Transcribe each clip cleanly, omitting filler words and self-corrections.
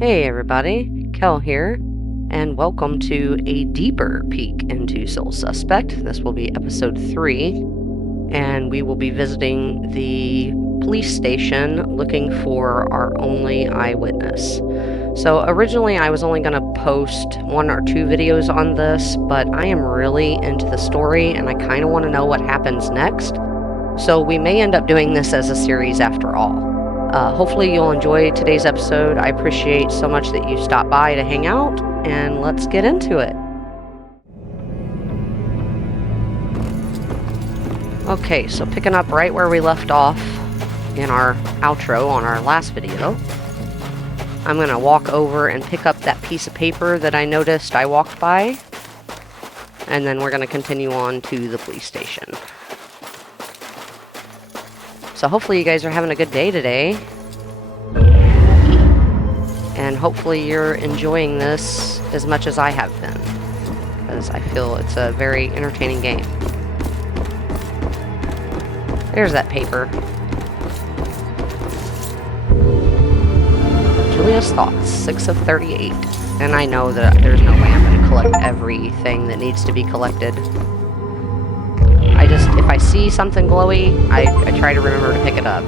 Hey everybody, Kel here, and welcome to a deeper peek into Sole Suspect. This will be episode 3, and we will be visiting the police station looking for our only eyewitness. So originally I was only going to post 1 or 2 videos on this, but I am really into the story and I kind of want to know what happens next. So we may end up doing this as a series after all. Hopefully you'll enjoy today's episode. I appreciate so much that you stopped by to hang out, and let's get into it. Okay, so picking up right where we left off in our outro on our last video, I'm going to walk over and pick up that piece of paper that I noticed I walked by, and then we're going to continue on to the police station. So hopefully you guys are having a good day today. And hopefully you're enjoying this as much as I have been, because I feel it's a very entertaining game. There's that paper. Julia's thoughts, 6 of 38. And I know that there's no way I'm going to collect everything that needs to be collected. If I see something glowy, I try to remember to pick it up.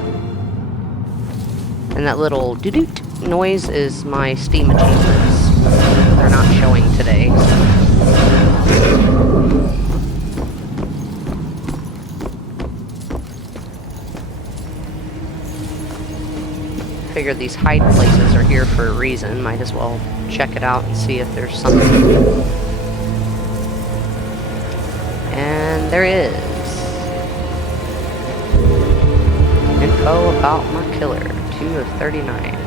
And that little doo-doot noise is my Steam achievements. They're not showing today. Figured these hide places are here for a reason. Might as well check it out and see if there's something. And there is. Info about my killer, 2 of 39.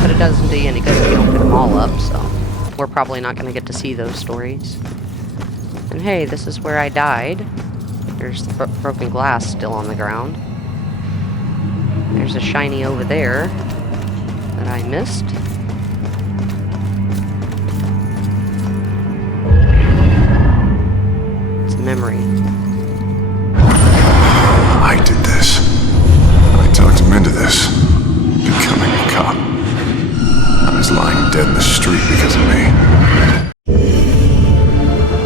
But it doesn't do you any good if you don't pick them all up, so we're probably not going to get to see those stories. And hey, this is where I died. There's the broken glass still on the ground. There's a shiny over there that I missed. Memory. I did this. I talked him into this. Becoming a cop. I was lying dead in the street because of me.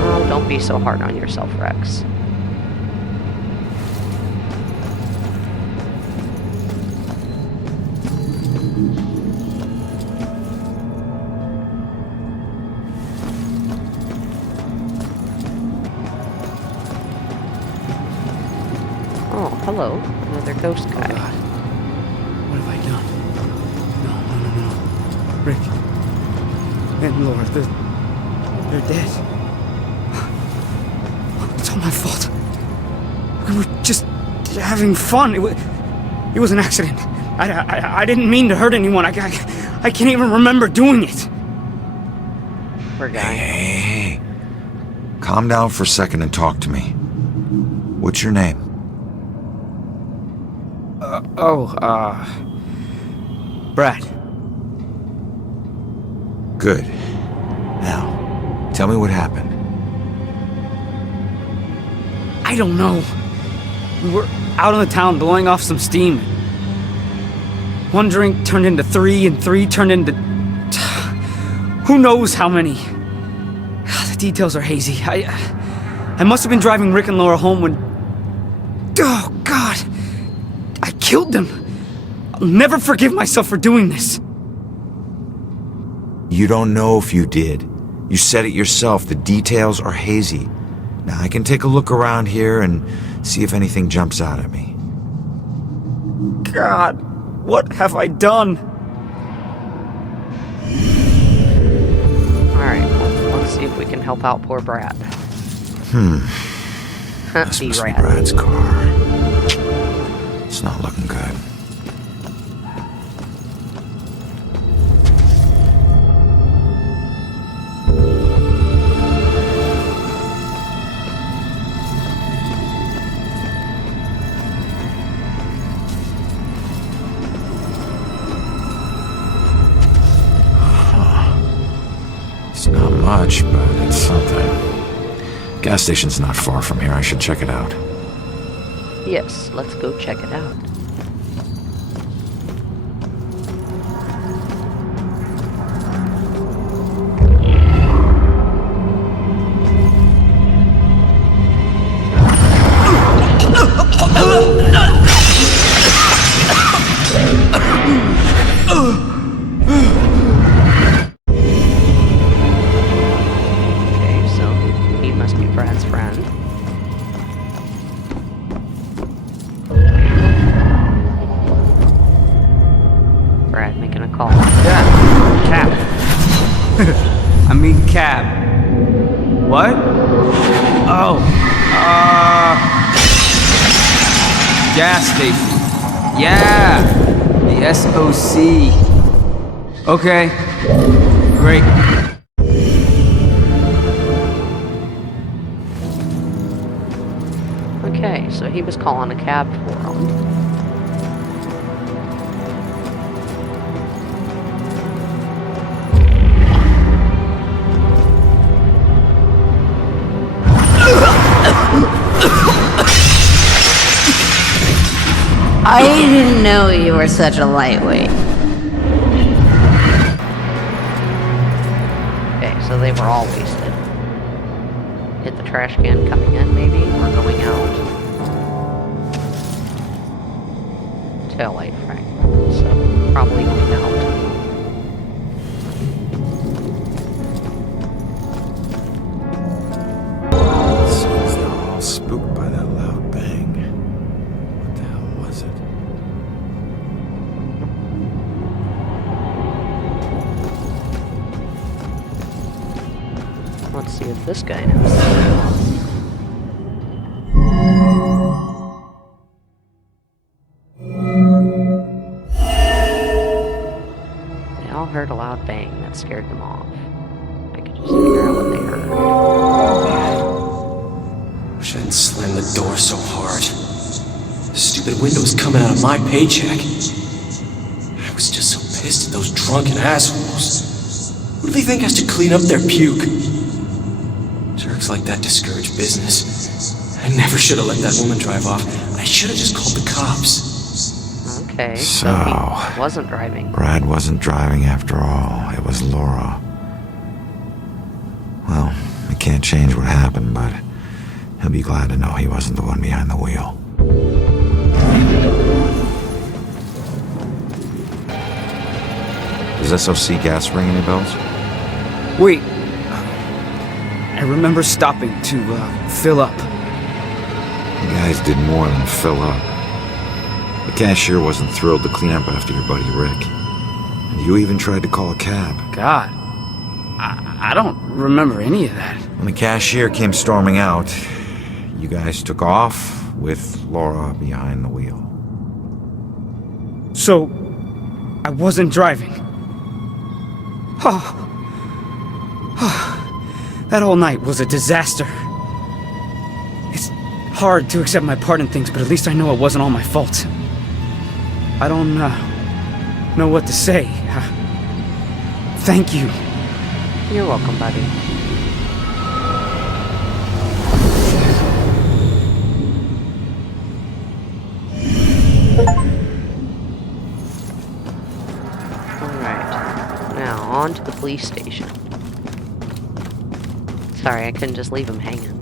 Oh, don't be so hard on yourself, Rex. Oh, hello. Another ghost guy. Oh God. What have I done? No. Rick. And Laura, they're dead. It's all my fault. We were just having fun. It was an accident. I didn't mean to hurt anyone. I can't even remember doing it. Poor guy. Hey. Calm down for a second and talk to me. What's your name? Brad. Good. Now, tell me what happened. I don't know. We were out in the town blowing off some steam. 1 drink turned into 3, and 3 turned into... who knows how many. The details are hazy. I must have been driving Rick and Laura home when... Oh, God. I killed them. I'll never forgive myself for doing this. You don't know if you did. You said it yourself. The details are hazy. Now, I can take a look around here and see if anything jumps out at me. God, what have I done? Alright, let's see if we can help out poor Brad. This must be Brad's car. It's not looking good. It's not much, but it's something. Gas station's not far from here. I should check it out. Yes, let's go check it out. I mean cab. What? Oh, gas station. Yeah, the SOC. Okay, great. Okay, so he was calling a cab for him. I didn't know you were such a lightweight. Okay, so they were all wasted. Hit the trash can coming in, maybe, or going out. Taillight fragment, so probably going out. Seems they're all spooked by that loud bang. What the hell was it? Let's see if this guy knows. They all heard a loud bang that scared them off. I could just figure out what they heard. Wish I hadn't slammed the door so hard. The stupid window was coming out of my paycheck. I was just so pissed at those drunken assholes. Who do they think has to clean up their puke? Jerks like that discourage business. I never should have let that woman drive off. I should have just called the cops. Okay, So, he wasn't driving. Brad wasn't driving after all. It was Laura. Well, I can't change what happened, but he'll be glad to know he wasn't the one behind the wheel. Does SOC gas ring any bells? Wait. I remember stopping to fill up. You guys did more than fill up. The cashier wasn't thrilled to clean up after your buddy Rick. And you even tried to call a cab. God, I don't remember any of that. When the cashier came storming out, you guys took off with Laura behind the wheel. So, I wasn't driving. Oh. That whole night was a disaster. It's hard to accept my part in things, but at least I know it wasn't all my fault. I don't know what to say. Thank you. You're welcome, buddy. Alright. Now, on to the police station. Sorry, I couldn't just leave him hanging.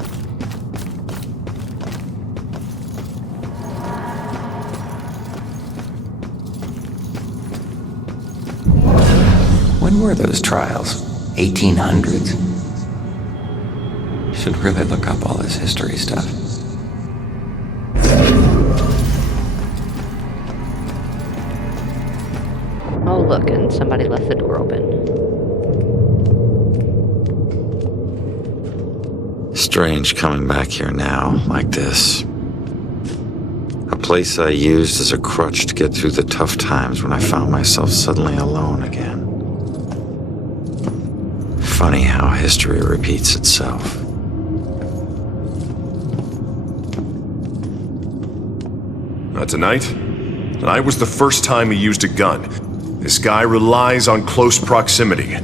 When were those trials? 1800s? Should really look up all this history stuff. Oh, look, and somebody left the door open. Strange coming back here now, like this. A place I used as a crutch to get through the tough times when I found myself suddenly alone again. Funny how history repeats itself. Tonight? Tonight was the first time he used a gun. This guy relies on close proximity.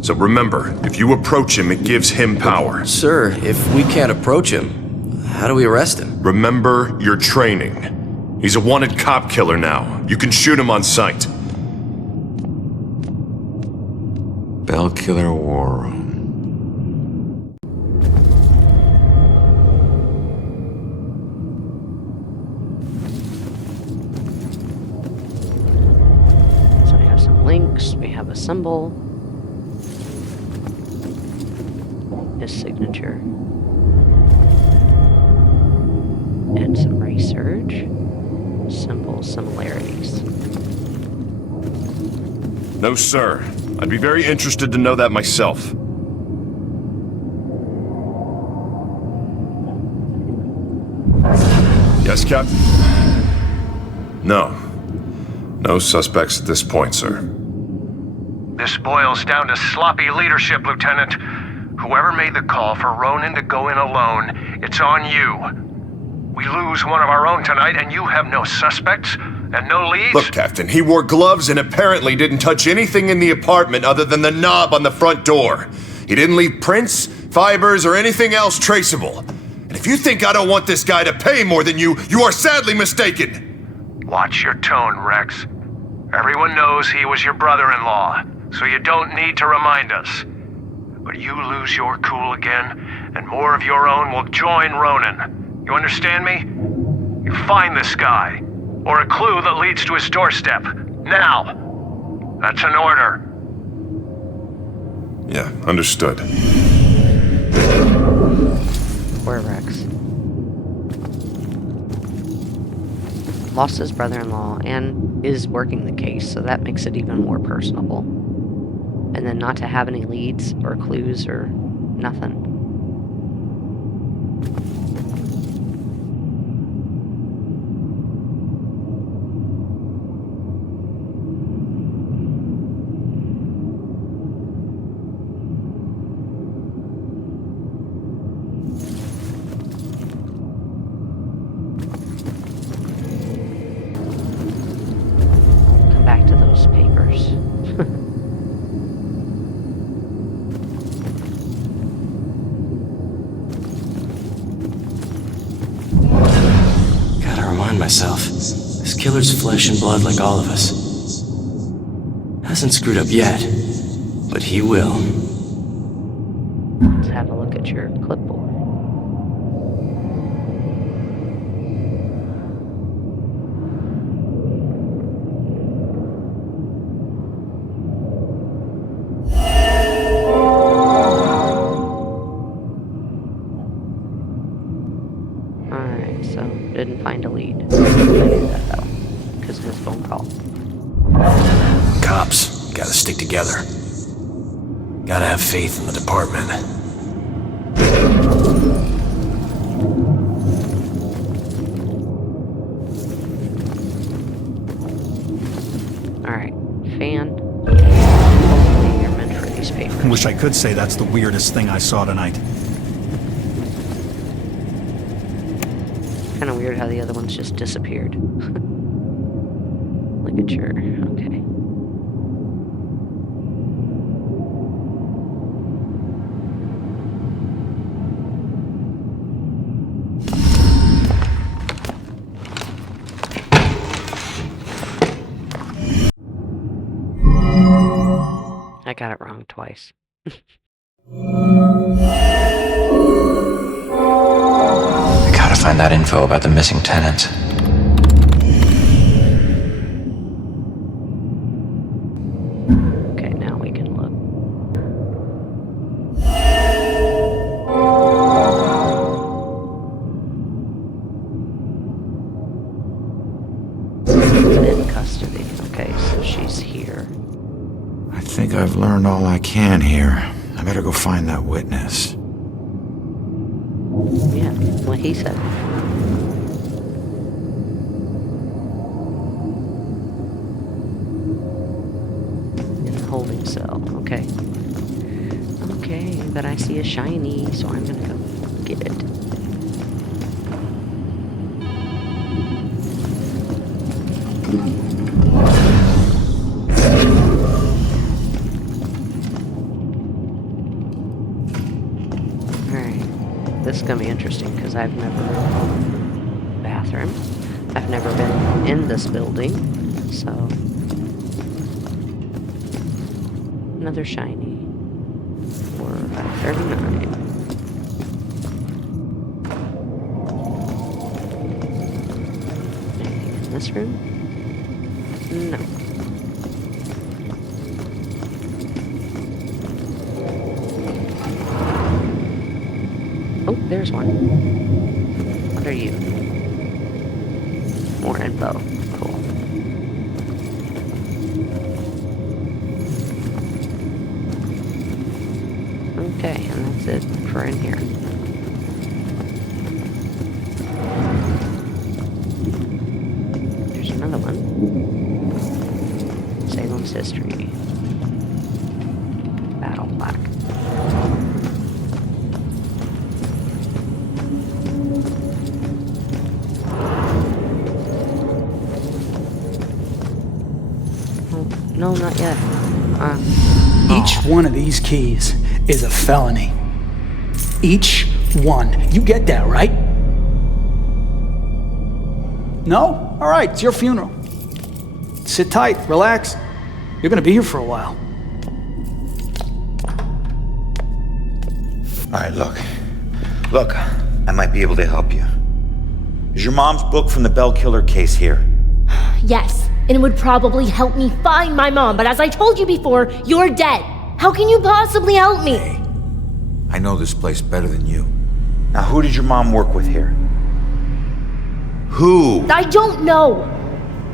So remember, if you approach him, it gives him power. Sir, if we can't approach him, how do we arrest him? Remember your training. He's a wanted cop killer now. You can shoot him on sight. Bell Killer War Room. So we have some links, we have a symbol. His signature. And some research. Symbol similarities. No, sir. I'd be very interested to know that myself. Yes, Captain? No. No suspects at this point, sir. This boils down to sloppy leadership, Lieutenant. Whoever made the call for Ronan to go in alone, it's on you. We lose one of our own tonight, and you have no suspects and no leads? Look, Captain, he wore gloves and apparently didn't touch anything in the apartment other than the knob on the front door. He didn't leave prints, fibers, or anything else traceable. And if you think I don't want this guy to pay more than you, you are sadly mistaken. Watch your tone, Rex. Everyone knows he was your brother-in-law, so you don't need to remind us. But you lose your cool again, and more of your own will join Ronan. You understand me? You find this guy, or a clue that leads to his doorstep. Now! That's an order. Yeah, understood. Poor Rex. Lost his brother-in-law and is working the case, so that makes it even more personable. And then not to have any leads or clues or nothing. Come back to those papers. Gotta remind myself, this killer's flesh and blood like all of us. Hasn't screwed up yet, but he will. Let's have a look at your clipboard. Alright, so didn't find a lead. I knew that though, because of his phone call. Cops, gotta stick together. Gotta have faith in the department. Alright, fan. Hopefully you're meant for these papers. Wish I could say that's the weirdest thing I saw tonight. Kind of weird how the other ones just disappeared. Look at your... okay. I got it wrong twice. We gotta find that info about the missing tenant. Okay, now we can look. In custody. Okay, so she's here. I think I've learned all I can here. I better go find that witness. Yeah, what he said. In the holding cell. Okay. Okay, but I see a shiny, so I'm gonna go get it. This is going to be interesting because I've never... bathroom. I've never been in this building, so... Another shiny. 4539. Anything in this room? No. Oh, there's one. What are you? More info. Cool. Okay, and that's it for in here. There's another one. Salem's history. Battle plaque. Oh, no, not yet. Each one of these keys is a felony. Each one. You get that, right? No? All right, it's your funeral. Sit tight, relax. You're gonna be here for a while. All right, look. Look, I might be able to help you. Is your mom's book from the Bell Killer case here? Yes, and it would probably help me find my mom, but as I told you before, you're dead. How can you possibly help me? Hey, I know this place better than you. Now, who did your mom work with here? Who? I don't know.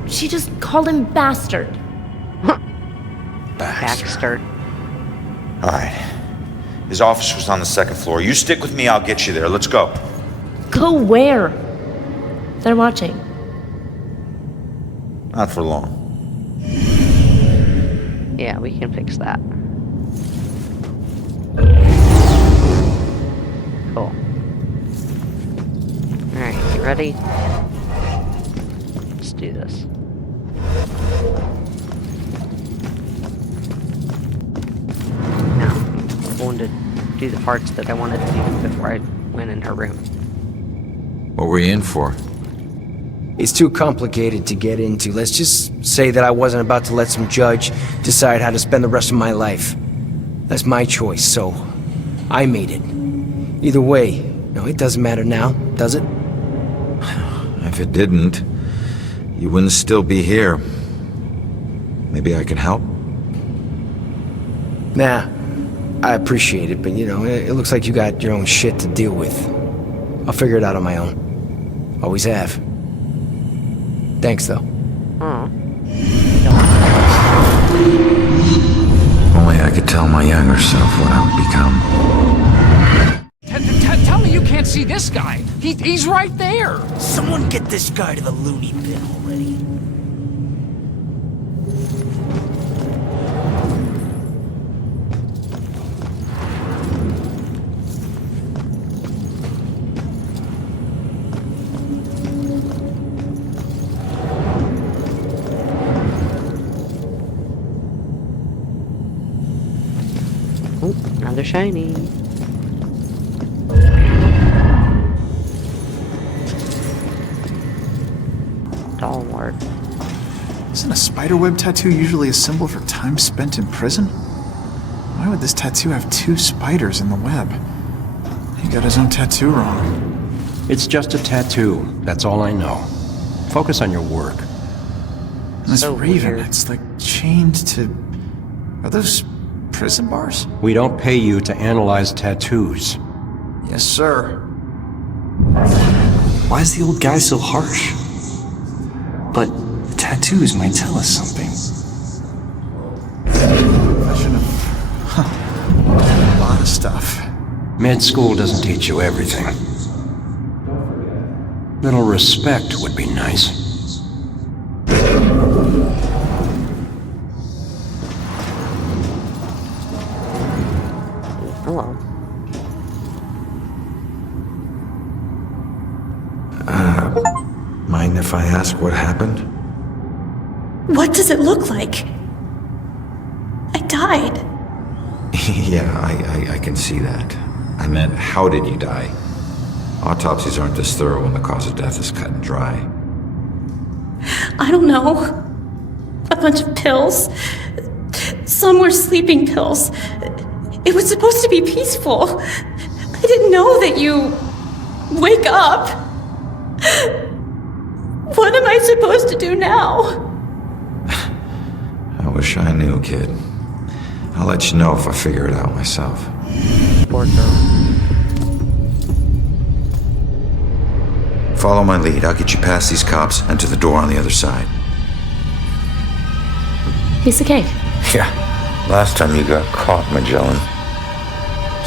She just called him bastard. Baxter. All right. His office was on the second floor. You stick with me, I'll get you there. Let's go. Go where? They're watching. Not for long. Yeah, we can fix that. Cool. Alright, you ready? Let's do this. Now, I'm going to do the parts that I wanted to do before I went in her room. What were you in for? It's too complicated to get into. Let's just say that I wasn't about to let some judge decide how to spend the rest of my life. That's my choice, so I made it. Either way, no, it doesn't matter now, does it? If it didn't, you wouldn't still be here. Maybe I can help? Nah, I appreciate it, but you know, it looks like you got your own shit to deal with. I'll figure it out on my own. Always have. Thanks, though. Only I could tell my younger self what I would become. Tell me you can't see this guy. He's right there. Someone get this guy to the loony bin already. Oh, another shiny. Doll ward. Isn't a spiderweb tattoo usually a symbol for time spent in prison? Why would this tattoo have two spiders in the web? He got his own tattoo wrong. It's just a tattoo. That's all I know. Focus on your work. And this So raven, weird. it's like chained to... Are those prison bars? We don't pay you to analyze tattoos. Yes, sir. Why is the old guy so harsh? But the tattoos might tell us something. Confession of... a lot of stuff. Med school doesn't teach you everything. Little respect would be nice. Hello. Mind if I ask what happened? What does it look like? I died. Yeah, I can see that. I meant, how did you die? Autopsies aren't this thorough when the cause of death is cut and dry. I don't know. A bunch of pills. Some were sleeping pills. It was supposed to be peaceful. I didn't know that you wake up. What am I supposed to do now? I wish I knew, kid. I'll let you know if I figure it out myself. Poor girl. Follow my lead. I'll get you past these cops and to the door on the other side. Piece of cake. Yeah. Last time you got caught, Magellan.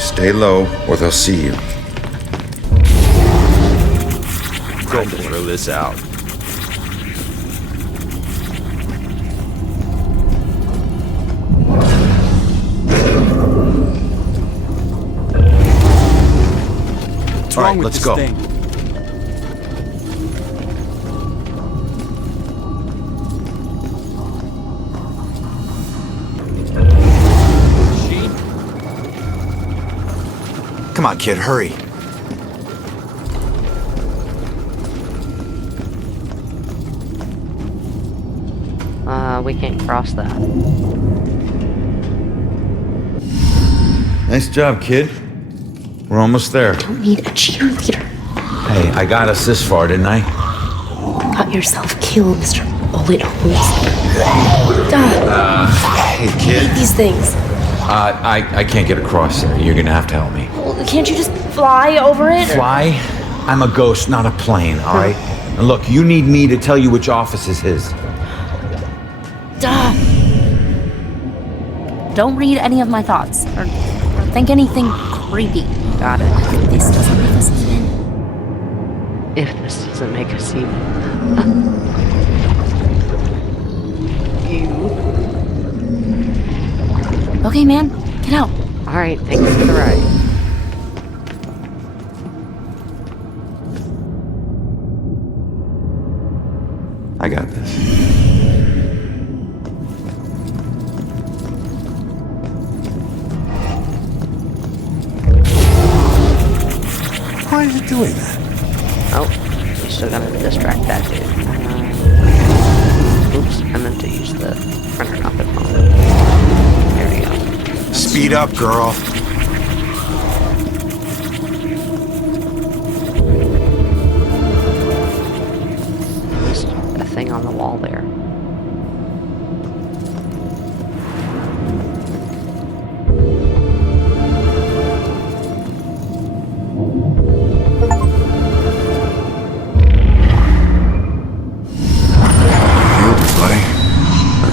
Stay low, or they'll see you. Go throw this out. What's wrong with let's this go. thing? Come on, kid, hurry. We can't cross that. Nice job, kid. We're almost there. Don't need a cheerleader. Hey, I got us this far, didn't I? You got yourself killed, Mr. Bullet Holes. Hey, kid. These things. I can't get across there. You're gonna have to help me. Well, can't you just fly over it? Fly? I'm a ghost, not a plane, all right? And look, you need me to tell you which office is his. Don't read any of my thoughts, or think anything creepy. Got it. This doesn't make us even. If this doesn't make us even. You. Okay, man, get out. Alright, thanks for the ride. I got this. Why is it doing that? Oh, we still gotta distract that dude. Oops, I meant to use the printer, not the phone. There we go. Speed up, girl. There's a thing on the wall there.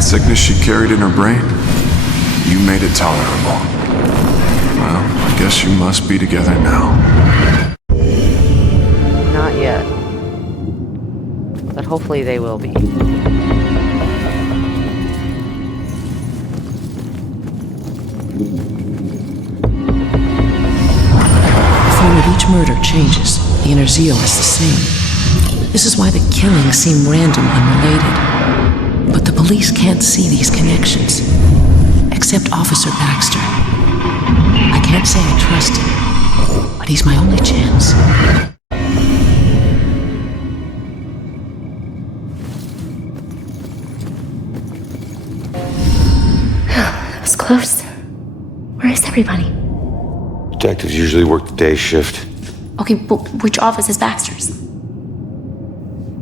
Sickness she carried in her brain, you made it tolerable. Well, I guess you must be together now. Not yet. But hopefully they will be. The form of each murder changes. The inner zeal is the same. This is why the killings seem random, unrelated. But the police can't see these connections. Except Officer Baxter. I can't say I trust him, but he's my only chance. That was close. Where is everybody? Detectives usually work the day shift. Okay, but which office is Baxter's?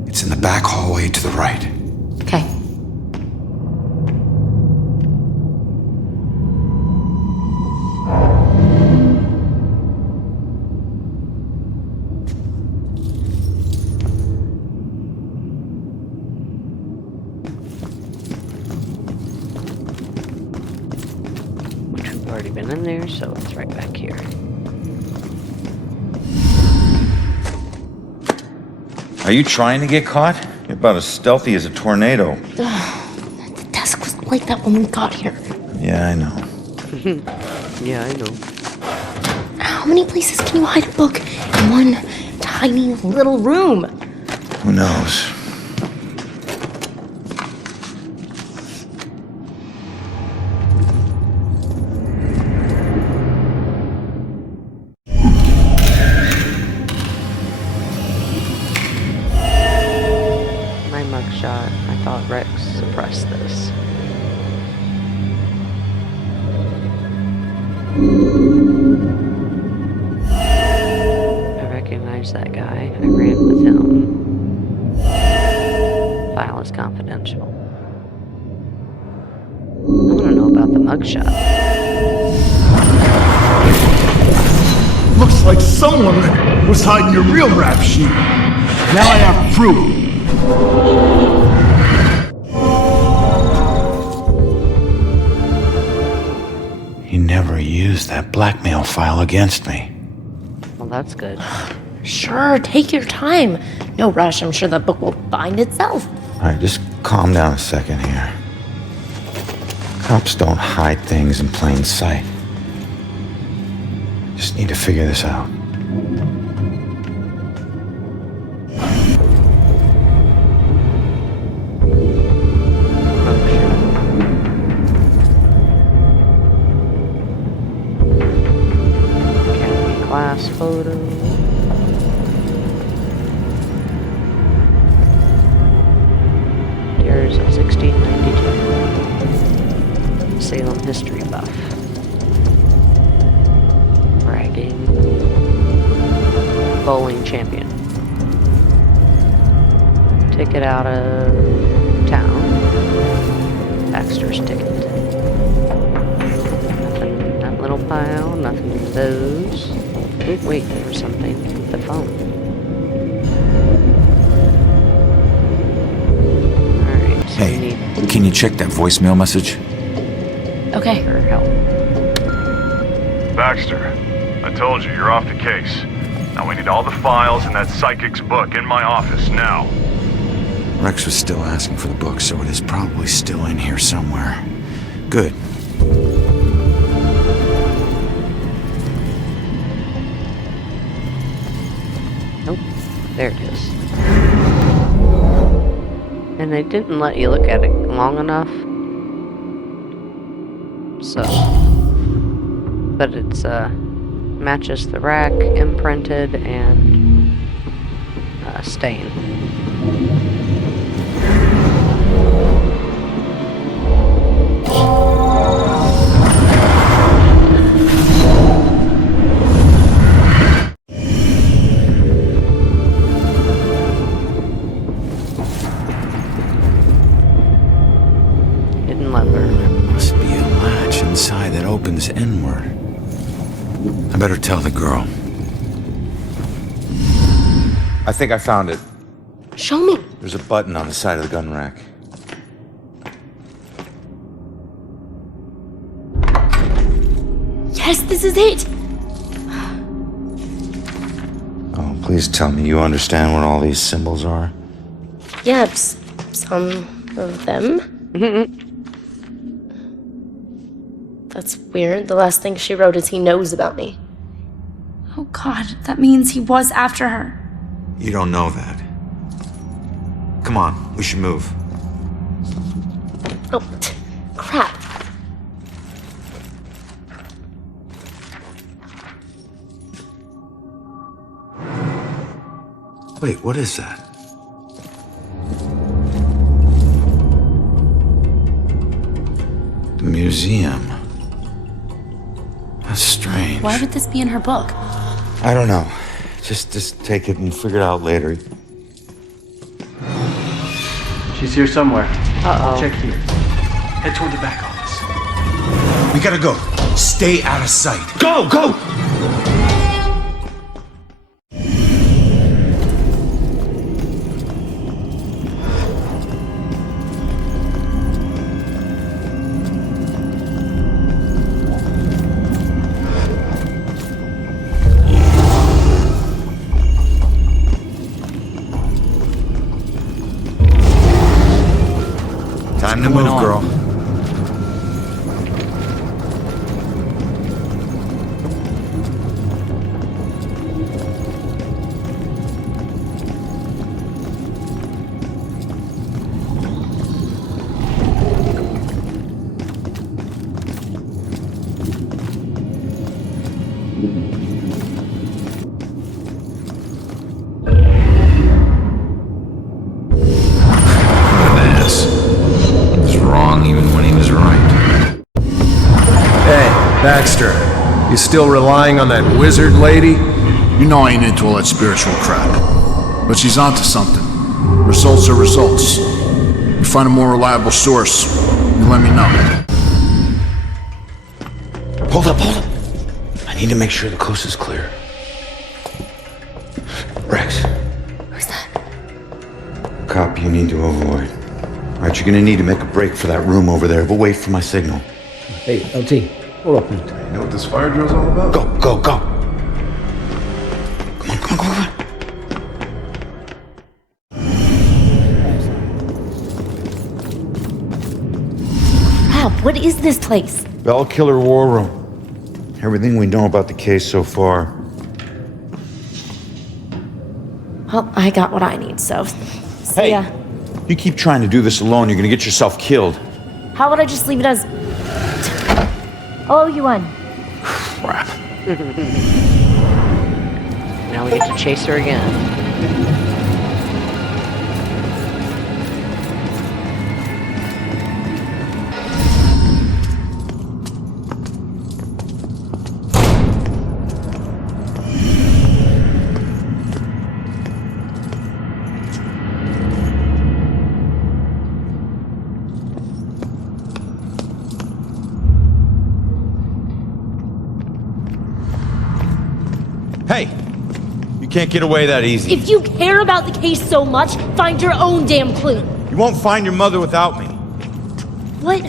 It's in the back hallway to the right. Okay. We've already been in there, so it's right back here. Are you trying to get caught? You're about as stealthy as a tornado. The desk was like that when we got here. Yeah, I know. Yeah, I know. How many places can you hide a book in one tiny little room? Who knows? My mugshot. I thought Rex suppressed this. I recognize that guy. I ran with him. File is confidential. I want to know about the mugshot. Looks like someone was hiding your real rap sheet. Now I have proof. He never used use that blackmail file against me. Well, that's good. Sure, take your time. No rush, I'm sure the book will find itself. Alright, just calm down a second here. Cops don't hide things in plain sight. Just need to figure this out. Class photo. There's a 1692. Salem history buff. Bragging. Bowling champion. Ticket out of town. Baxter's ticket. Nothing in that little pile. Nothing in those. Oh, wait, there was something with the phone. Alright, so Hey, can you check that voicemail message? Okay. For help. Baxter, I told you, you're off the case. Now we need all the files in that psychic's book in my office now. Rex was still asking for the book, so it is probably still in here somewhere. Good. Nope. There it is. And they didn't let you look at it long enough. So. But it's, matches the rack, imprinted, and, stain. Hidden lever. Must be a latch inside that opens inward. I better tell the girl. I think I found it. Show me. There's a button on the side of the gun rack. Yes, this is it. Oh, please tell me you understand what all these symbols are. Yeah, some of them. That's weird. The last thing she wrote is he knows about me. Oh God, that means he was after her. You don't know that. Come on, we should move. Oh, crap. Wait, what is that? The museum. That's strange. Why would this be in her book? I don't know. Just take it and figure it out later. She's here somewhere. Uh-oh. Check here. Head toward the back office. We gotta go. Stay out of sight. Go! Go! Time to move, girl. Baxter, you still relying on that wizard lady? You know I ain't into all that spiritual crap. But she's onto something. Results are results. You find a more reliable source, you let me know. Hold up. I need to make sure the coast is clear. Rex. Who's that? Cop you need to avoid. Alright, you're gonna need to make a break for that room over there, but wait for my signal. Hey, LT, Hold up, Pete. You know what this fire drill's all about? Go, go, go. Come on, come on, come on. Wow, what is this place? Bell Killer War Room. Everything we know about the case so far. Well, I got what I need, so... Hey, ya. you keep trying to do this alone, you're gonna get yourself killed. How would I just leave it as... Oh, you won. Crap. Now we get to chase her again. Hey, you can't get away that easy. If you care about the case so much, find your own damn clue. You won't find your mother without me. What?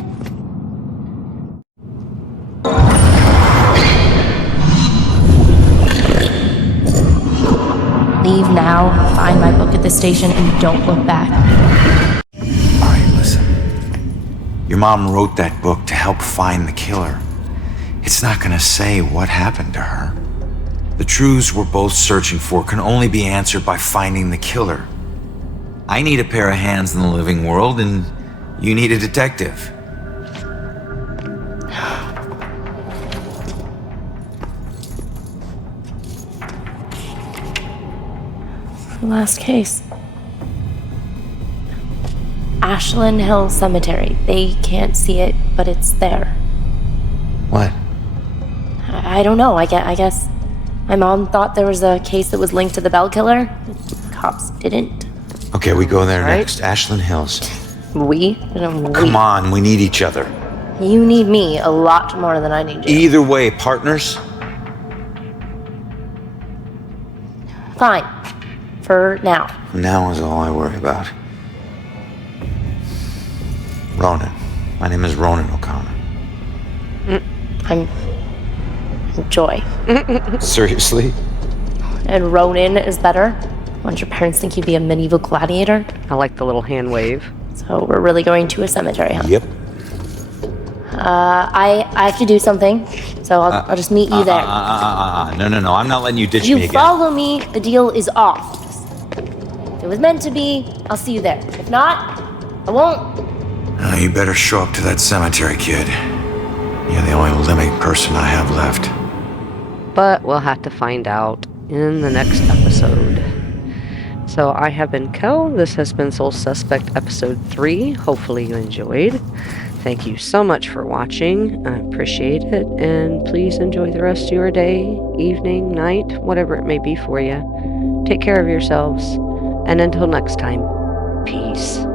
Leave now, find my book at the station, and don't look back. All right, listen. Your mom wrote that book to help find the killer. It's not gonna say what happened to her. The truths we're both searching for can only be answered by finding the killer. I need a pair of hands in the living world, and you need a detective. The last case. Ashland Hill Cemetery. They can't see it, but it's there. What? I don't know. I guess my mom thought there was a case that was linked to the Bell Killer. The cops didn't. Okay, we go there Right. next. Ashland Hills. We? Come on, we need each other. You need me a lot more than I need you. Either way, partners. Fine. For now. Now is all I worry about. Ronan. My name is Ronan O'Connor. I'm Joy. Seriously? And Ronin is better. Don't your parents think you'd be a medieval gladiator? I like the little hand wave. So we're really going to a cemetery, huh? Yep. I have to do something, so I'll just meet you there. No. I'm not letting you ditch You me again. follow me, the deal is off. If it was meant to be, I'll see you there. If not, I won't. You better show up to that cemetery, kid. You're the only living person I have left. But we'll have to find out in the next episode. So I have been Kel. This has been Soul Suspect Episode 3. Hopefully you enjoyed. Thank you so much for watching. I appreciate it. And please enjoy the rest of your day, evening, night, whatever it may be for you. Take care of yourselves. And until next time, peace.